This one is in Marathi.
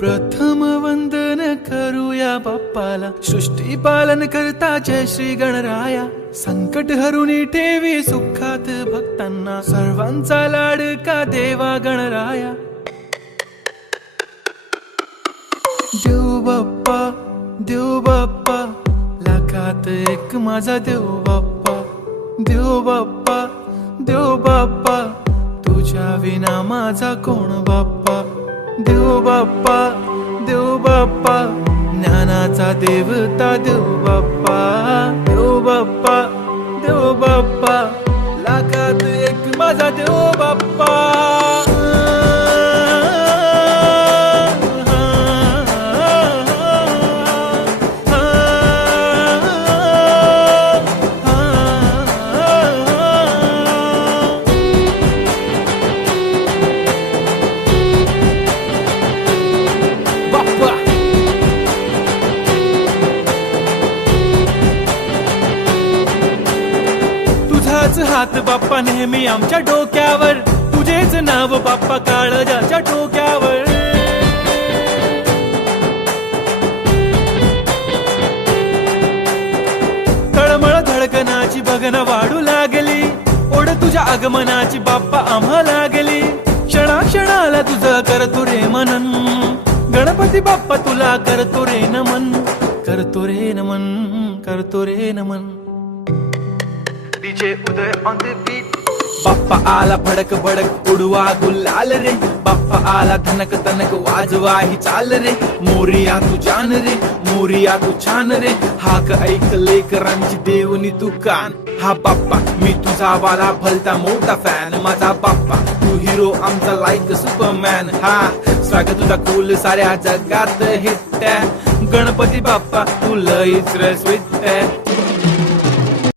प्रथम वंदन करूया बाप्पाला, सृष्टी पालन करता जय श्री गणराया. संकट हरुनी ठेवी सुखात भक्तांना, सर्वांचा लाडका देवा गणराया. देव बाप्पा, देव बाप्पा, लाखात एक माझा देव बाप्पा. देव बाप्पा, देव बाप्पा, तुझ्या विना माझा कोण बाप्पा. देव बाप्पा, देव बाप्पा, ज्ञानाचा देवता देव बाप्पा. देव बाप्पा, देव बाप्पा, लाखात एक माझा देव बाप्पा. तुझाच हात बाप्पा नेहमी आमच्या डोक्यावर, तुझेच नाव बाप्पा काळजाच्या टोक्यावर. तळमळ धडकनाची बघना वाढू लागली, ओढ तुझ्या आगमनाची बाप्पा आम्हा लागली. क्षणा क्षणाला तुझं करतो रे मनन, गणपती बाप्पा तुला करतो रे नमन. करतो रे नमन, करतो रे नमन. DJ Uday on the beat. Bappa आला भडक भडक उडवा गुलाल रे, बाप्पा आला धनक तनक वाजवा ही चाल रे. मोरिया तू जान रे, मोरिया तू छान रे, हाक ऐक लेकरांची देवनी तू कान. हा बाप्पा मी तुझा वाला भलता मोठा फॅन, माझा बाप्पा तू हिरो आमचा लाईक सुपरमॅन. हा स्वागत तुझा कूल साऱ्या जगात हिट. गणपती बाप्पा तू लईच रे स्वीट.